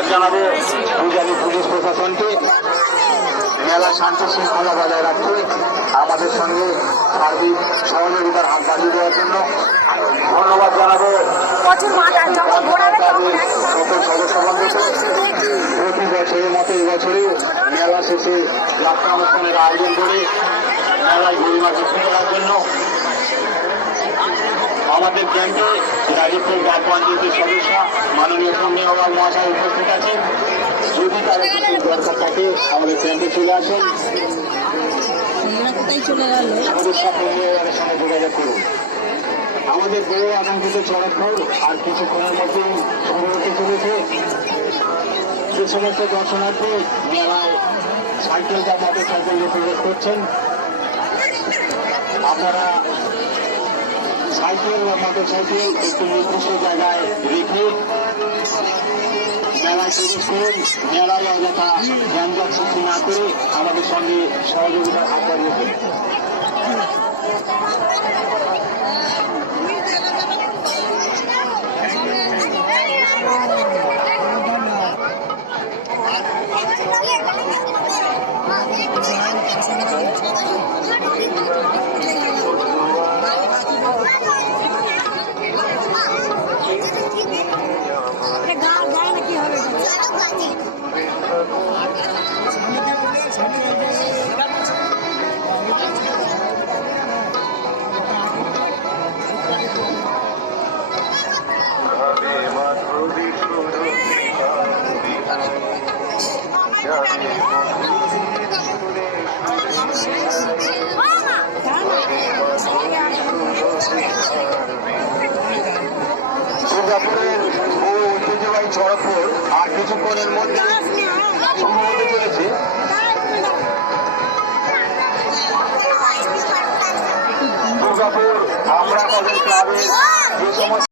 ধন্যবাদ জানাব পূজারী পুলিশ প্রশাসনকে। মেলা শান্তি শৃঙ্খলা বজায় রাখতে আমাদের সঙ্গে সার্বিক সহযোগিতার হাত বাড়িয়ে দেওয়ার জন্য ধন্যবাদ জানাব। সকল সদস্য বন্ধুকে প্রতি বছরের মতো এবছরে মেলা শেষে যাত্রা অনুষ্ঠানের আয়োজন করে মেলায় গরিমা বৃদ্ধি করার জন্য আমাদের ক্যাম্পে রাজীবপুর গ্রাম পঞ্চায়েতের সদস্য মাননীয় সৌম্যবাবু মহাশয় উপস্থিত আছেন। যদি তাদের কিছু দরকার থাকে আমাদের ক্যাম্পে চলে আসেন। আমাদের সাথে সঙ্গে যোগাযোগ করুন। আমাদের বড় আকাঙ্ক্ষিত চড়কপুর আর কিছুক্ষণের মধ্যে শুরু হতে চলেছে যে সমস্ত দর্শনার্থী মেলায় সাইকেল বা মোটর সাইকেল নিয়ে প্রবেশ করছেন। আপনারা সাইকেল মোটর সাইকেল, একটি নির্দিষ্ট জায়গায় রেখে মেলায় প্রবেশ করুন। মেলায় অযথা যানজট সৃষ্টি না করে আমাদের সঙ্গে সহযোগিতার হাত সিঙ্গাপুরের ও ঐতিহ্যবাহী চড়কপুর আর কিছুক্ষণের মধ্যে হতে চলেছে দুর্গাপুর, আমরা কলেজ ক্লাবের যে সমস্ত